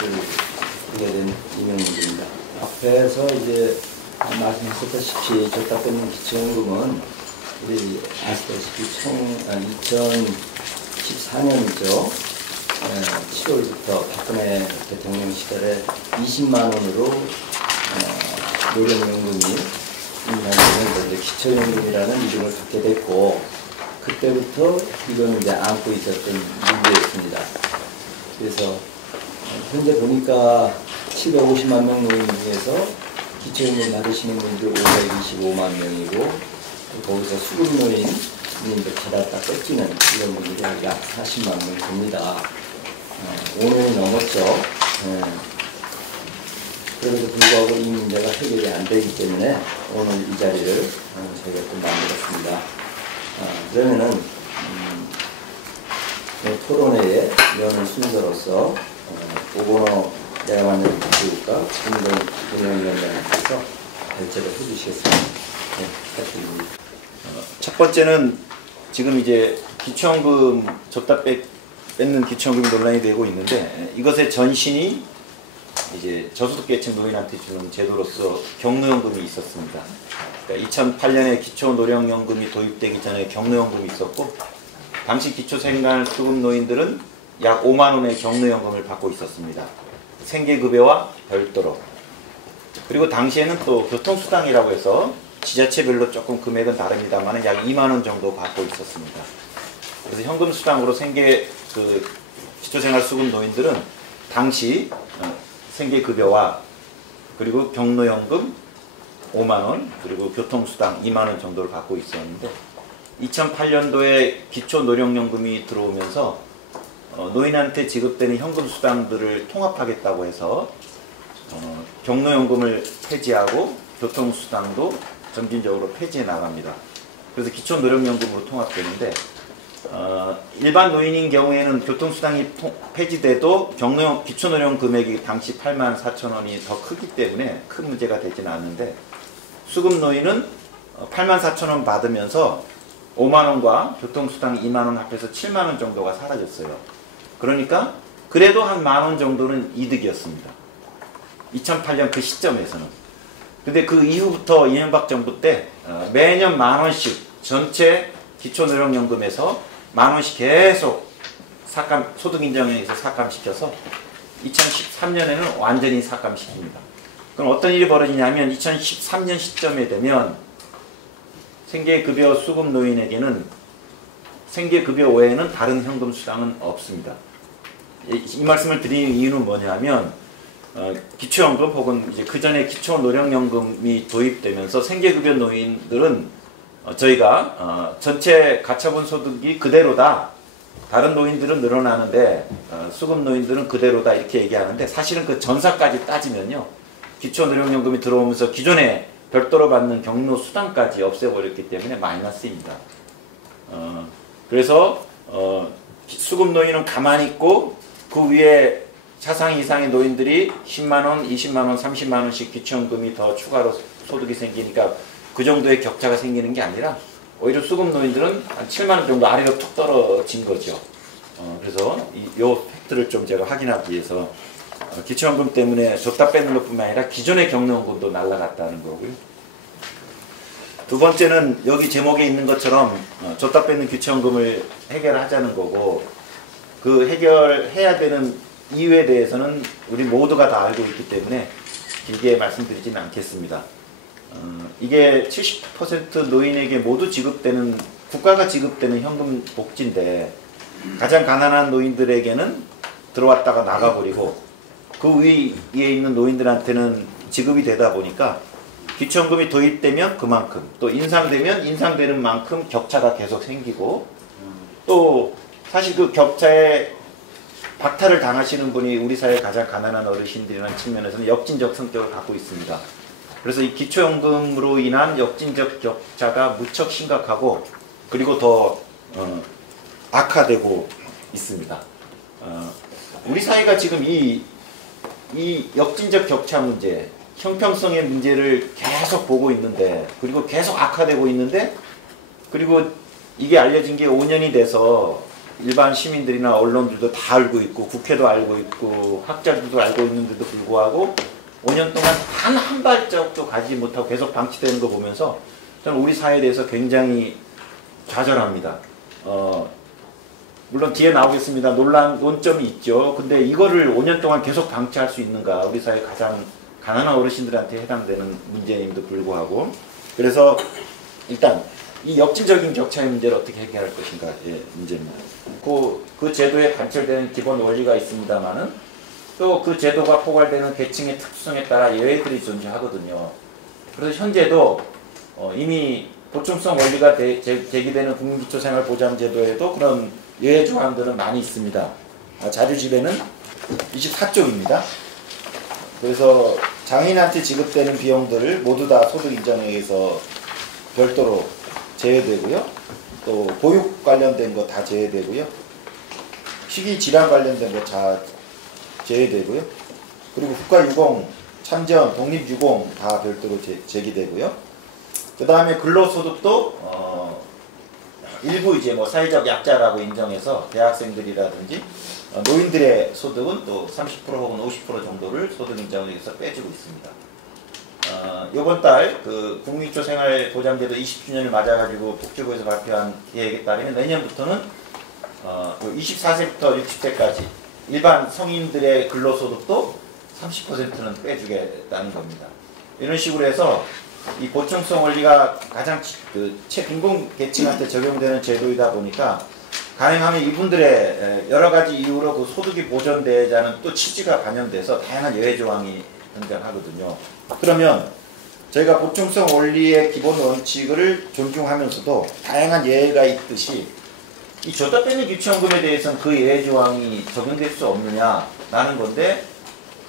하게 된 이명입니다. 앞에서 이제 말씀하셨다시피 줬다 뺏는 기초연금은 우리 아시다시피 총 2014년이죠. 7월부터 박근혜 대통령 시절에 20만 원으로 노령연금이 이제 기초연금이라는 이름을 갖게 됐고, 그때부터 이거는 이제 안고 있었던 문제였습니다. 그래서 현재 보니까 750만 명 노인 중에서 기초연금 받으시는 분들 525만 명이고, 거기서 수급노인님들 받았다 뺏기는 이런 분들이 약 40만 명 됩니다. 5년이 넘었죠. 그럼에도 불구하고 이 문제가 해결이 안 되기 때문에 오늘 이 자리를 저희가 또 만들었습니다. 그러면은 토론회에 여는 순서로서 오건호 대학원장 교육과 김동훈위원장님께서 발제를 해주시겠습니다. 네, 부탁드립니다. 첫 번째는 지금 이제 기초연금 줬다 뺏는 기초연금이 논란이 되고 있는데, 이것의 전신이 이제 저소득계층 노인한테 주는 제도로서 경로연금이 있었습니다. 그러니까 2008년에 기초노령연금이 도입되기 전에 경로연금이 있었고, 당시 기초생활수급 노인들은 약 5만 원의 경로연금을 받고 있었습니다. 생계급여와 별도로. 그리고 당시에는 또 교통수당이라고 해서 지자체별로 조금 금액은 다릅니다만 약 2만 원 정도 받고 있었습니다. 그래서 현금수당으로 기초생활수급 노인들은 당시 생계급여와 그리고 경로연금 5만 원, 그리고 교통수당 2만 원 정도를 받고 있었는데, 2008년도에 기초노령연금이 들어오면서 노인한테 지급되는 현금수당들을 통합하겠다고 해서 경로연금을 폐지하고 교통수당도 점진적으로 폐지해 나갑니다. 그래서 기초노령연금으로 통합되는데, 일반 노인인 경우에는 교통수당이 폐지돼도 기초노령 금액이 당시 84,000원이 더 크기 때문에 큰 문제가 되지는 않는데, 수급노인은 84,000원 받으면서 5만원과 교통수당 2만원 합해서 7만원 정도가 사라졌어요. 그러니까 그래도 한 만원 정도는 이득이었습니다. 2008년 그 시점에서는. 근데 그 이후부터 이명박 정부 때 매년 만원씩 전체 기초노령연금에서 만원씩 계속 소득인정에서 삭감시켜서 2013년에는 완전히 삭감시킵니다. 그럼 어떤 일이 벌어지냐면 2013년 시점에 되면 생계급여 수급노인에게는 생계급여 외에는 다른 현금수당은 없습니다. 이 말씀을 드리는 이유는 뭐냐면, 기초연금 혹은 이제 그 전에 기초노령연금이 도입되면서 생계급여 노인들은 저희가 전체 가처분 소득이 그대로다, 다른 노인들은 늘어나는데 수급노인들은 그대로다 이렇게 얘기하는데, 사실은 그 전사까지 따지면요, 기초노령연금이 들어오면서 기존에 별도로 받는 경로수당까지 없애버렸기 때문에 마이너스입니다. 그래서 수급노인은 가만히 있고 그 위에 차상 이상의 노인들이 10만원, 20만원, 30만원씩 기초연금이 더 추가로 소득이 생기니까 그 정도의 격차가 생기는 게 아니라 오히려 수급노인들은 한 7만원 정도 아래로 툭 떨어진 거죠. 그래서 이 팩트를 좀 제가 확인하기 위해서 기초연금 때문에 줬다 뺏는 것뿐만 아니라 기존의 경로연금도 날아갔다는 거고요. 두 번째는 여기 제목에 있는 것처럼 줬다 뺏는 기초연금을 해결하자는 거고, 그 해결해야 되는 이유에 대해서는 우리 모두가 다 알고 있기 때문에 길게 말씀드리지는 않겠습니다. 이게 70% 노인에게 모두 지급되는, 국가가 지급되는 현금 복지인데, 가장 가난한 노인들에게는 들어왔다가 나가버리고 그 위에 있는 노인들한테는 지급이 되다 보니까 기초연금이 도입되면 그만큼, 또 인상되면 인상되는 만큼 격차가 계속 생기고, 또 사실 그 격차에 박탈을 당하시는 분이 우리 사회의 가장 가난한 어르신들이라는 측면에서는 역진적 성격을 갖고 있습니다. 그래서 이 기초연금으로 인한 역진적 격차가 무척 심각하고, 그리고 더 악화되고 있습니다. 우리 사회가 지금 이 역진적 격차 문제, 형평성의 문제를 계속 보고 있는데, 그리고 계속 악화되고 있는데, 그리고 이게 알려진 게 5년이 돼서 일반 시민들이나 언론들도 다 알고 있고 국회도 알고 있고 학자들도 알고 있는데도 불구하고 5년 동안 단 한 발짝도 가지 못하고 계속 방치되는 거 보면서 저는 우리 사회에 대해서 굉장히 좌절합니다. 물론 뒤에 나오겠습니다. 논점이 있죠. 근데 이거를 5년 동안 계속 방치할 수 있는가? 우리 사회 가장 가난한 어르신들한테 해당되는 문제임에도 불구하고. 그래서 일단 이 역질적인 격차의 문제를 어떻게 해결할 것인가 문제입니다. 그 제도에 관철되는 기본 원리가 있습니다만은 또 그 제도가 포괄되는 계층의 특수성에 따라 예외들이 존재하거든요. 그래서 현재도 이미 보충성 원리가 제기되는 국민기초생활보장제도에도 그런 예외 조항들은 많이 있습니다. 자료집에는 24쪽입니다. 그래서 장애인한테 지급되는 비용들을 모두 다 소득 인정에 의해서 별도로 제외되고요. 또 보육 관련된 거 다 제외되고요. 희귀 질환 관련된 거 다 제외되고요. 그리고 국가유공, 참전, 독립유공 다 별도로 제기되고요. 그 다음에 근로소득도 일부 이제 뭐 사회적 약자라고 인정해서 대학생들이라든지 노인들의 소득은 또 30% 혹은 50% 정도를 소득 인정에서 빼주고 있습니다. 요번 달 그 국민기초생활보장제도 20주년을 맞아가지고 복지부에서 발표한 계획에 따르면 내년부터는 24세부터 60세까지 일반 성인들의 근로소득도 30%는 빼주겠다는 겁니다. 이런 식으로 해서 이 보충성 원리가 가장 최빈곤 계층한테 적용되는 제도이다 보니까 가능하면 이분들의 여러 가지 이유로 그 소득이 보존되자는 또 취지가 반영돼서 다양한 예외 조항이 등장하거든요. 그러면 저희가 보충성 원리의 기본 원칙을 존중하면서도 다양한 예외가 있듯이 이 줬다 빼는 기초연금에 대해서는 그 예외 조항이 적용될 수 없느냐라는 건데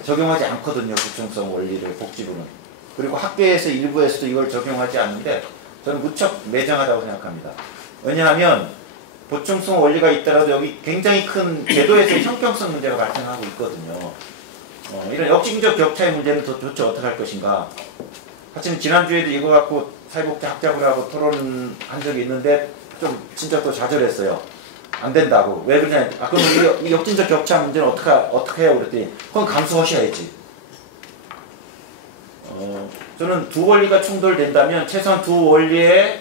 적용하지 않거든요. 보충성 원리를 복지부는. 그리고 학계에서 일부에서도 이걸 적용하지 않는데 저는 무척 매정하다고 생각합니다. 왜냐하면 보충성 원리가 있더라도 여기 굉장히 큰 제도에서 형평성 문제가 발생하고 있거든요. 이런 역징적 격차의 문제는 도대체 어떻게 할 것인가. 하여튼 지난주에도 이거 갖고 사회복지 학자들하고 토론한 적이 있는데 좀 진짜 또 좌절했어요. 안 된다고. 왜 그러냐. 그럼 이 역진적 격차 문제는 어떻게 해요? 그랬더니 그건 감수하셔야지. 저는 두 원리가 충돌된다면 최소한 두 원리에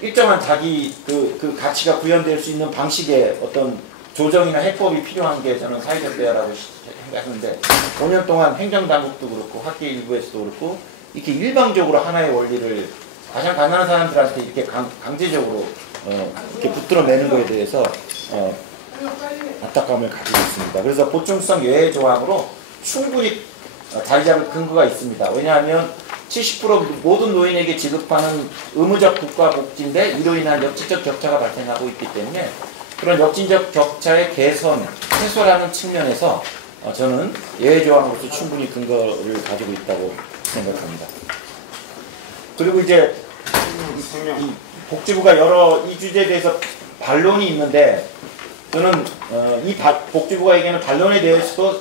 일정한 자기 그 가치가 구현될 수 있는 방식의 어떤 조정이나 해법이 필요한 게 저는 사회적 대화라고 생각하는데 5년 동안 행정당국도 그렇고 학계 일부에서도 그렇고 이렇게 일방적으로 하나의 원리를 가장 가난한 사람들한테 이렇게 강제적으로 이렇게 붙들어내는 거에 대해서 안타까움을 가지고 있습니다. 그래서 보충성 예외 조항으로 충분히 자리 잡을 근거가 있습니다. 왜냐하면 70% 모든 노인에게 지급하는 의무적 국가복지인데 이로 인한 역질적 격차가 발생하고 있기 때문에 그런 역진적 격차의 개선, 해소라는 측면에서 저는 예외 조항으로서 충분히 근거를 가지고 있다고 생각합니다. 그리고 이제 이 복지부가 이 주제에 대해서 반론이 있는데 저는 복지부가 얘기하는 반론에 대해서도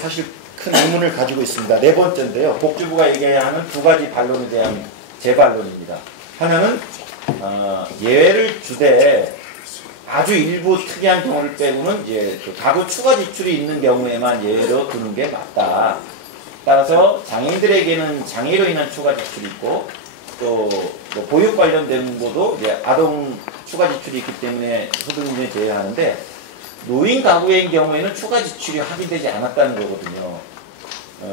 사실 큰 의문을 가지고 있습니다. 네 번째인데요. 복지부가 얘기하는 두 가지 반론에 대한 재반론입니다. 하나는 예외를 주되 아주 일부 특이한 경우를 빼고는 이제 가구 추가 지출이 있는 경우에만 예외로 두는 게 맞다. 따라서 장애인들에게는 장애로 인한 추가 지출이 있고 또 뭐 보육 관련된 것도 이제 아동 추가 지출이 있기 때문에 소득 문제에 제외하는데 노인 가구의 경우에는 추가 지출이 확인되지 않았다는 거거든요.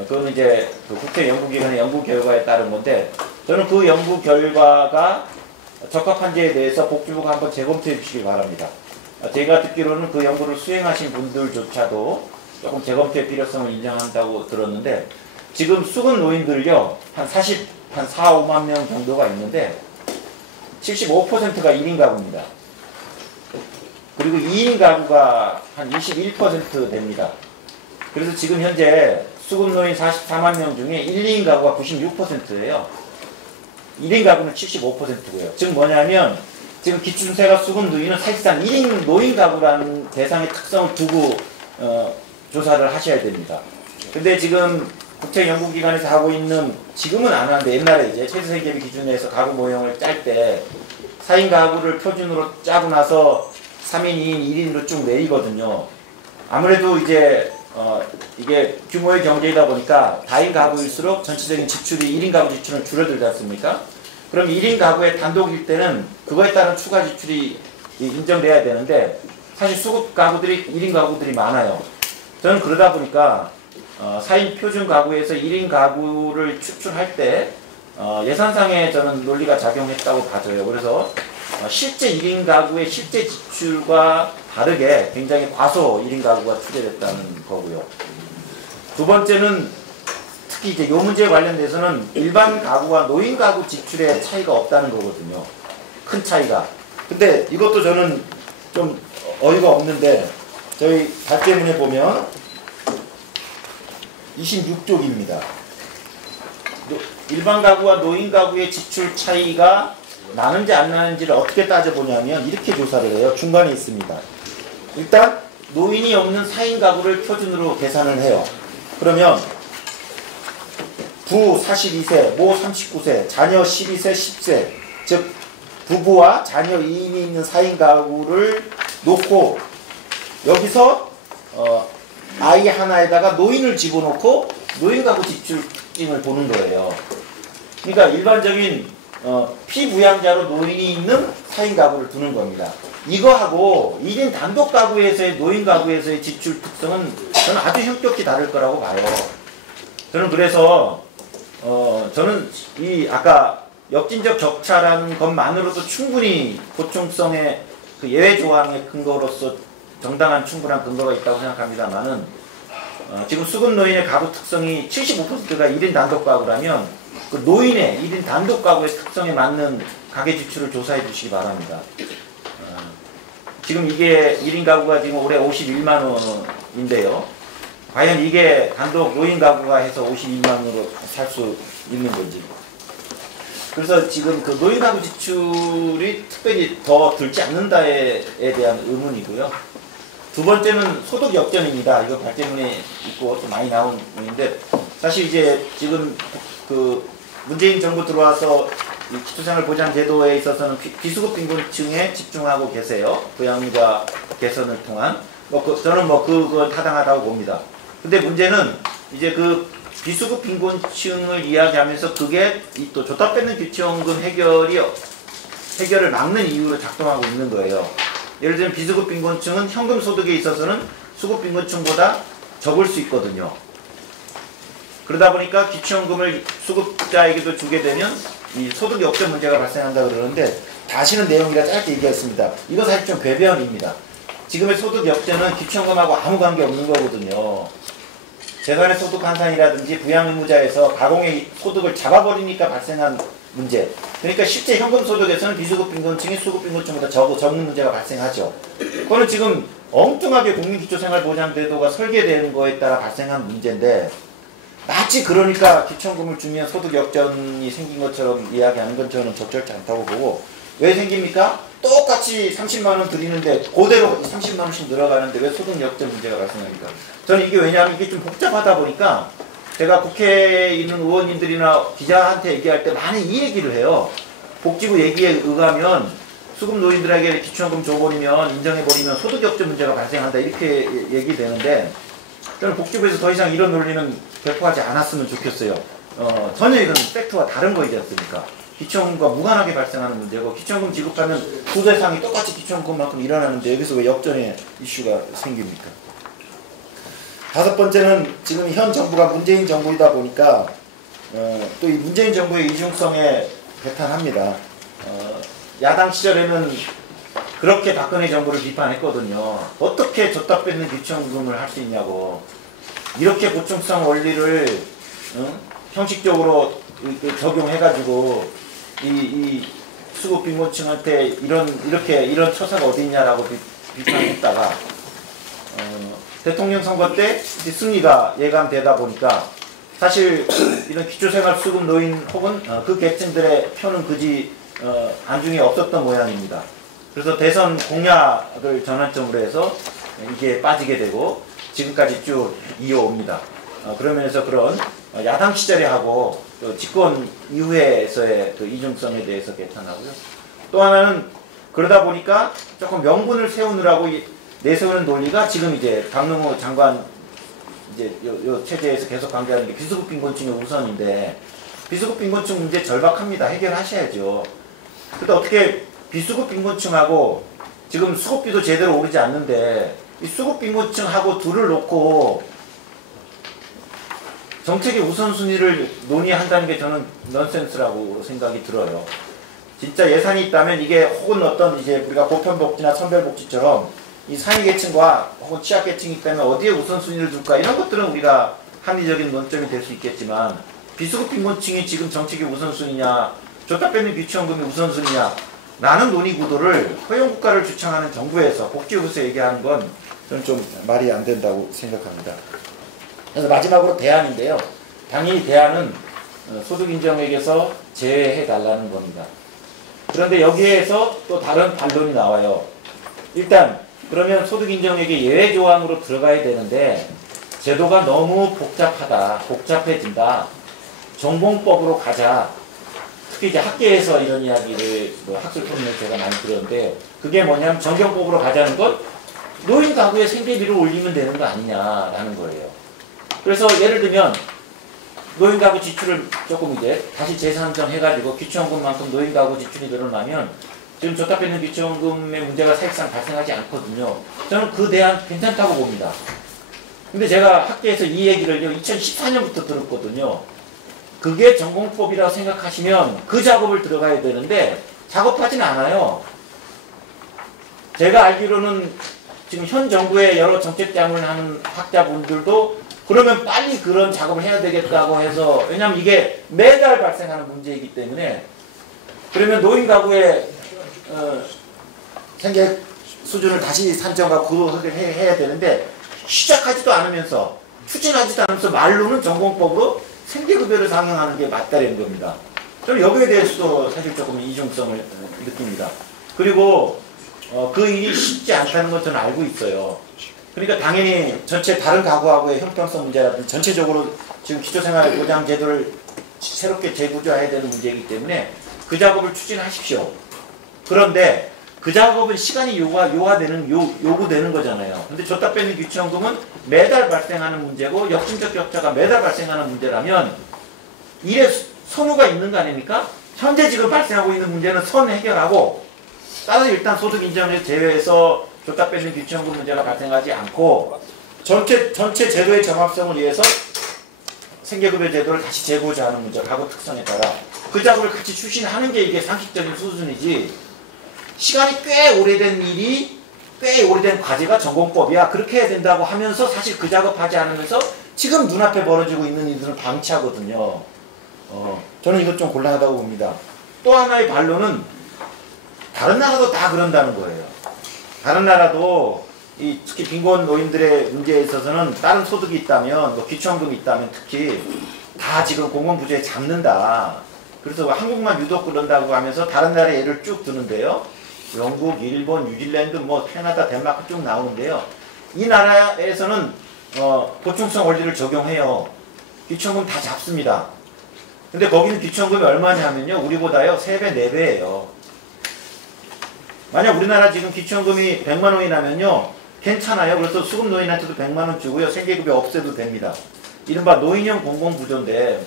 그건 이제 그 국회 연구기관의 연구 결과에 따른 건데 저는 그 연구 결과가 적합한지에 대해서 복지부가 한번 재검토해 주시기 바랍니다. 제가 듣기로는 그 연구를 수행하신 분들조차도 조금 재검토의 필요성을 인정한다고 들었는데 지금 수급 노인들요 한 4, 5만 명 정도가 있는데 75%가 1인 가구입니다. 그리고 2인 가구가 한 21% 됩니다. 그래서 지금 현재 수급노인 44만 명 중에 1, 2인 가구가 96%예요. 1인 가구는 75%고요. 즉 뭐냐면 지금 기준세가 수급노인은 사실상 1인 노인 가구라는 대상의 특성을 두고 조사를 하셔야 됩니다. 근데 지금 국제연구기관에서 하고 있는 지금은 안 하는데 옛날에 이제 최저세계비 기준에서 가구 모형을 짤 때 4인 가구를 표준으로 짜고 나서 3인, 2인, 1인으로 쭉 내리거든요. 아무래도 이제 이게 규모의 경제이다 보니까 다인 가구일수록 전체적인 지출이 1인 가구 지출은 줄어들지 않습니까? 그럼 1인 가구의 단독일 때는 그거에 따른 추가 지출이 인정돼야 되는데 사실 수급 가구들이 1인 가구들이 많아요. 저는 그러다 보니까 4인 표준 가구에서 1인 가구를 추출할 때 예산상에 저는 논리가 작용했다고 봐져요. 그래서 실제 1인 가구의 실제 지출과 다르게 굉장히 과소 1인 가구가 추계됐다는 거고요. 두 번째는 특히 이제 요 문제에 관련돼서는 일반 가구와 노인 가구 지출에 차이가 없다는 거거든요. 큰 차이가. 근데 이것도 저는 좀 어이가 없는데 저희 발제문에 보면 26쪽입니다. 일반 가구와 노인 가구의 지출 차이가 나는지 안 나는지를 어떻게 따져보냐면 이렇게 조사를 해요. 중간에 있습니다. 일단 노인이 없는 4인 가구를 표준으로 계산을 해요. 그러면 부 42세, 모 39세, 자녀 12세, 10세 즉 부부와 자녀 2인이 있는 4인 가구를 놓고 여기서 아이 하나에다가 노인을 집어넣고 노인 가구 지출증을 보는 거예요. 그러니까 일반적인 피부양자로 노인이 있는 4인 가구를 두는 겁니다. 이거하고 1인 단독 가구에서의 노인 가구에서의 지출 특성은 저는 아주 현격히 다를 거라고 봐요. 저는 그래서 저는 이 아까 역진적 격차라는 것만으로도 충분히 보충성의 그 예외 조항의 근거로서 정당한 충분한 근거가 있다고 생각합니다만은 지금 수급 노인의 가구 특성이 75%가 1인 단독 가구라면 그 노인의 1인 단독 가구의 특성에 맞는 가계 지출을 조사해 주시기 바랍니다. 지금 이게 1인 가구가 지금 올해 51만 원인데요. 과연 이게 단독 노인 가구가 해서 52만 원으로 살 수 있는 건지. 그래서 지금 그 노인 가구 지출이 특별히 더 들지 않는다에 대한 의문이고요. 두 번째는 소득 역전입니다. 이거 발제문에 있고 좀 많이 나온 문인데 사실 이제 지금 그 문재인 정부 들어와서 이 기초생활 보장 제도에 있어서는 비수급 빈곤층에 집중하고 계세요. 부양과 개선을 통한 저는 그건 타당하다고 봅니다. 근데 문제는 이제 그 비수급 빈곤층을 이야기하면서 그게 또 줬다 뺏는 기초연금 해결을 막는 이유로 작동하고 있는 거예요. 예를 들면 비수급 빈곤층은 현금 소득에 있어서는 수급 빈곤층보다 적을 수 있거든요. 그러다 보니까 기초연금을 수급자에게도 주게 되면 이 소득 역전 문제가 발생한다 그러는데 다시는 내용이라 짧게 얘기했습니다. 이거 사실 좀 궤변입니다. 지금의 소득 역전은 기초연금하고 아무 관계 없는 거거든요. 재산의 소득 환산이라든지 부양 의무자에서 가공의 소득을 잡아버리니까 발생한 문제. 그러니까 실제 현금 소득에서는 비수급 빈곤층이 수급 빈곤층보다 적은 문제가 발생하죠. 그거는 지금 엉뚱하게 국민기초생활보장제도가 설계되는 거에 따라 발생한 문제인데 마치 그러니까 기초연금을 주면 소득 역전이 생긴 것처럼 이야기하는 건 저는 적절치 않다고 보고 왜 생깁니까? 똑같이 30만원 드리는데 그대로 30만원씩 늘어가는데 왜 소득 역전 문제가 발생합니까? 저는 이게 왜냐하면 이게 좀 복잡하다 보니까 제가 국회에 있는 의원님들이나 기자한테 얘기할 때 많이 이 얘기를 해요. 복지부 얘기에 의하면 수급 노인들에게 기초연금 줘버리면 인정해버리면 소득 역전 문제가 발생한다 이렇게 얘기되는데 저는 복지부에서 더 이상 이런 논리는 배포하지 않았으면 좋겠어요. 전혀 이건 팩트와 다른 거이지 않습니까? 기초연금과 무관하게 발생하는 문제고 기초연금 지급하면 두 대상이 똑같이 기초연금만큼 일어나는데 여기서 왜 역전의 이슈가 생깁니까? 다섯 번째는 지금 현 정부가 문재인 정부이다 보니까 또 이 문재인 정부의 이중성에 배탄합니다. 야당 시절에는 그렇게 박근혜 정부를 비판했거든요. 어떻게 줬다 뺏는 기초연금을 할 수 있냐고. 이렇게 보충성 원리를 형식적으로 적용해가지고 이 수급 빈곤층한테 이런 처사가 어디 있냐라고 비판했다가 대통령 선거 때 승리가 예감되다 보니까 사실 이런 기초생활 수급 노인 혹은 그 계층들의 표는 그지 안중에 없었던 모양입니다. 그래서 대선 공약을 전환점으로 해서 이게 빠지게 되고 지금까지 쭉 이어옵니다. 그러면서 그런 야당 시절에 하고 또 집권 이후에서의 그 이중성에 대해서 개탄하고요. 또 하나는 그러다 보니까 조금 명분을 세우느라고 내세우는 논리가 지금 이제 박능호 장관 이제 요 체제에서 계속 강조하는 게 비수급 빈곤층의 우선인데, 비수급 빈곤층 문제 절박합니다. 해결하셔야죠. 근데 어떻게 비수급 빈곤층하고 지금 수급비도 제대로 오르지 않는데 이 수급 빈곤층하고 둘을 놓고 정책의 우선순위를 논의한다는 게 저는 넌센스라고 생각이 들어요. 진짜 예산이 있다면 이게 혹은 어떤 이제 우리가 보편복지나 선별복지처럼 이 상위계층과 혹은 취약계층이 있다면 어디에 우선순위를 둘까, 이런 것들은 우리가 합리적인 논점이 될 수 있겠지만, 비수급 빈곤층이 지금 정책의 우선순위냐, 줬다 뺏는 기초연금이 우선순위냐 라는 논의 구도를 허용국가를 주창하는 정부에서 복지부에서 얘기하는 건 저는 좀 말이 안 된다고 생각합니다. 그래서 마지막으로 대안인데요. 당연히 대안은 소득인정액에서 제외해달라는 겁니다. 그런데 여기에서 또 다른 반론이 나와요. 일단 그러면 소득인정액의 예외조항으로 들어가야 되는데 제도가 너무 복잡해진다. 전공법으로 가자. 특히 이제 학계에서 이런 이야기를 학술 토론에서 제가 많이 들었는데, 그게 뭐냐면 정경법으로 가자는 건 노인 가구의 생계비를 올리면 되는 거 아니냐라는 거예요. 그래서 예를 들면 노인 가구 지출을 조금 이제 다시 재산정해가지고 기초연금만큼 노인 가구 지출이 늘어나면 지금 줬다 뺏는 기초연금의 문제가 사실상 발생하지 않거든요. 저는 그 대안 괜찮다고 봅니다. 근데 제가 학계에서 이 얘기를 2014년부터 들었거든요. 그게 전공법이라고 생각하시면 그 작업을 들어가야 되는데 작업하진 않아요. 제가 알기로는 지금 현 정부의 여러 정책 자문을 하는 학자분들도 그러면 빨리 그런 작업을 해야 되겠다고 해서, 왜냐하면 이게 매달 발생하는 문제이기 때문에, 그러면 노인 가구의 생계 수준을 다시 산정하고 해야 되는데 시작하지도 않으면서 추진하지도 않으면서 말로는 전공법으로 생계급여를 상향하는 게 맞다는 겁니다. 저는 여기에 대해서도 사실 조금 이중성을 느낍니다. 그리고 그 일이 쉽지 않다는 건 저는 알고 있어요. 그러니까 당연히 전체 다른 가구하고의 형평성 문제라든지 전체적으로 지금 기초생활보장제도를 새롭게 재구조해야 되는 문제이기 때문에 그 작업을 추진하십시오. 그런데 그 작업은 시간이 요구되는 거잖아요. 근데 줬다 뺏는 기초연금은 매달 발생하는 문제고 역심적 격차가 매달 발생하는 문제라면 일에 선우가 있는 거 아닙니까? 현재 지금 발생하고 있는 문제는 선 해결하고, 따라서 일단 소득 인정을 제외해서 줬다 뺏는 기초연금 문제가 발생하지 않고 전체 제도의 정합성을 위해서 생계급여 제도를 다시 재구조하는 문제하고 특성에 따라 그 작업을 같이 추진하는 게 이게 상식적인 수준이지, 시간이 꽤 오래된 일이, 꽤 오래된 과제가 전공법이야, 그렇게 해야 된다고 하면서 사실 그 작업하지 않으면서 지금 눈앞에 벌어지고 있는 일들을 방치하거든요. 저는 이것 좀 곤란하다고 봅니다. 또 하나의 반론은 다른 나라도 다 그런다는 거예요. 다른 나라도 특히 빈곤 노인들의 문제에 있어서는 다른 소득이 있다면, 뭐 기초연금이 있다면 특히 다 지금 공공부조에 잡는다. 그래서 한국만 유독 그런다고 하면서 다른 나라의 예를 쭉 드는데요. 영국, 일본, 뉴질랜드, 뭐 캐나다, 덴마크 쭉 나오는데요. 이 나라에서는 보충성 원리를 적용해요. 기초연금 다 잡습니다. 근데 거기는 기초연금이 얼마냐면요, 우리보다요 3배, 4배예요. 만약 우리나라 지금 기초연금이 100만 원이라면요, 괜찮아요. 그래서 수급 노인한테도 100만 원 주고요, 생계급여 없애도 됩니다. 이른바 노인형 공공부조인데,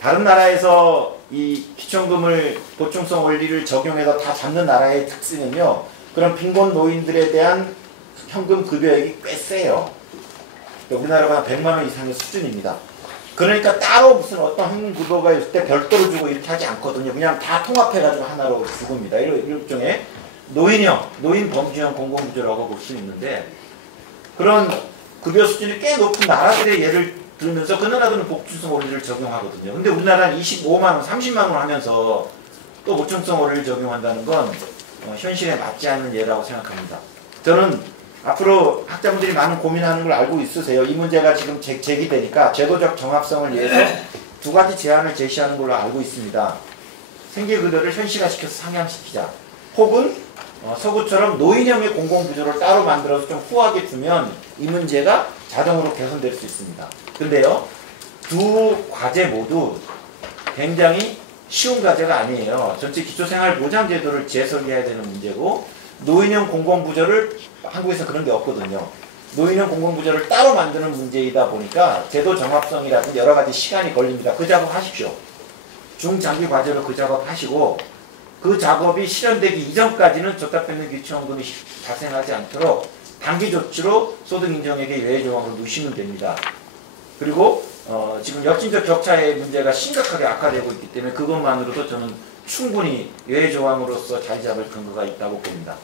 다른 나라에서 이 기초연금을 보충성 원리를 적용해서 다 잡는 나라의 특징은요, 그런 빈곤 노인들에 대한 현금 급여액이 꽤 세요. 우리나라가 100만 원 이상의 수준입니다. 그러니까 따로 무슨 어떤 현금 급여가 있을 때 별도로 주고 이렇게 하지 않거든요. 그냥 다 통합해가지고 하나로 주고입니다. 일종의 노인 범주형 공공부조라고 볼 수 있는데, 그런 급여 수준이 꽤 높은 나라들의 예를 들으면서 그 나라들은 보충성 원리를 적용하거든요. 근데 우리나라는 25만 원, 30만 원 하면서 또 보충성 원리를 적용한다는 건 현실에 맞지 않는 예라고 생각합니다. 저는 앞으로 학자분들이 많은 고민하는 걸 알고 있으세요. 이 문제가 지금 제기되니까 제도적 정합성을 위해서 2가지 제안을 제시하는 걸로 알고 있습니다. 생계급여를 현실화시켜서 상향시키자. 혹은 서구처럼 노인형의 공공부조를 따로 만들어서 좀 후하게 두면 이 문제가 자동으로 개선될 수 있습니다. 근데요, 두 과제 모두 굉장히 쉬운 과제가 아니에요. 전체 기초생활보장제도를 재설계해야 되는 문제고 노인형 공공부조를 한국에서 그런 게 없거든요. 노인형 공공부조를 따로 만드는 문제이다 보니까 제도 정합성이라든지 여러 가지 시간이 걸립니다. 그 작업 하십시오. 중장기 과제로 그 작업 하시고 그 작업이 실현되기 이전까지는 줬다 뺏는 기초원금이 발생하지 않도록 단기 조치로 소득 인정액의 예외 조항으로 넣으시면 됩니다. 그리고 지금 혁신적 격차의 문제가 심각하게 악화되고 있기 때문에 그것만으로도 저는 충분히 예외 조항으로서 자리 잡을 근거가 있다고 봅니다.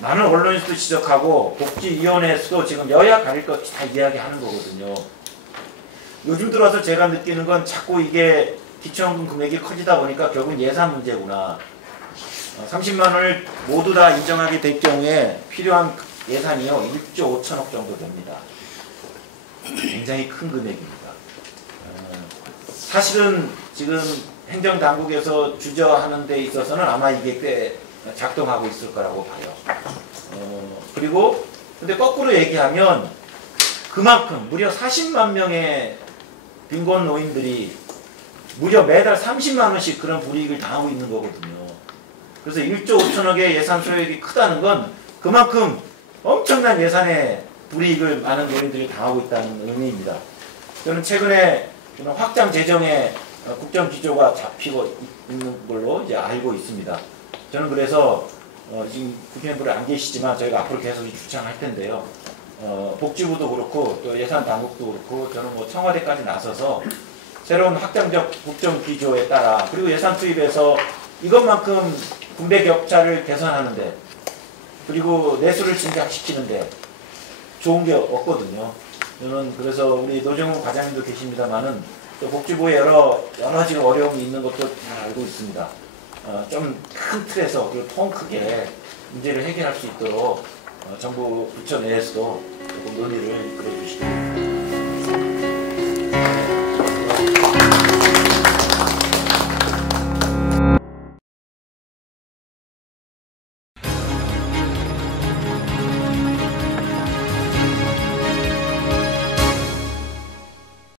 많은 언론에서도 지적하고 복지위원회에서도 지금 여야 가릴 것 다 이야기하는 거거든요. 요즘 들어서 제가 느끼는 건 자꾸 이게 기초연금 금액이 커지다 보니까 결국은 예산 문제구나. 30만 원을 모두 다 인정하게 될 경우에 필요한 예산이요 1조 5천억 정도 됩니다. 굉장히 큰 금액입니다. 사실은 지금 행정당국에서 주저하는 데 있어서는 아마 이게 꽤 작동하고 있을 거라고 봐요. 그리고 근데 거꾸로 얘기하면 그만큼 무려 40만 명의 빈곤 노인들이 무려 매달 30만 원씩 그런 불이익을 당하고 있는 거거든요. 그래서 1조 5천억의 예산 소액이 크다는 건 그만큼 엄청난 예산의 불이익을 많은 노인들이 당하고 있다는 의미입니다. 저는 최근에 확장 재정에 국정 기조가 잡히고 있는 걸로 이제 알고 있습니다. 저는 그래서 지금 국회의원들이 안 계시지만 저희가 앞으로 계속 주창할 텐데요. 복지부도 그렇고 또 예산 당국도 그렇고 저는 뭐 청와대까지 나서서 새로운 확장적 국정 기조에 따라 그리고 예산 투입에서 이것만큼 분배 격차를 개선하는데 그리고 내수를 증가시키는데 좋은 게 없거든요. 저는 그래서 우리 노정훈 과장님도 계십니다만은 또 복지부에 여러 지금 어려움이 있는 것도 잘 알고 있습니다. 좀 큰 틀에서 그리고 통 크게 문제를 해결할 수 있도록 정부 부처 내에서도 조금 논의를 이끌어 주시기 바랍니다.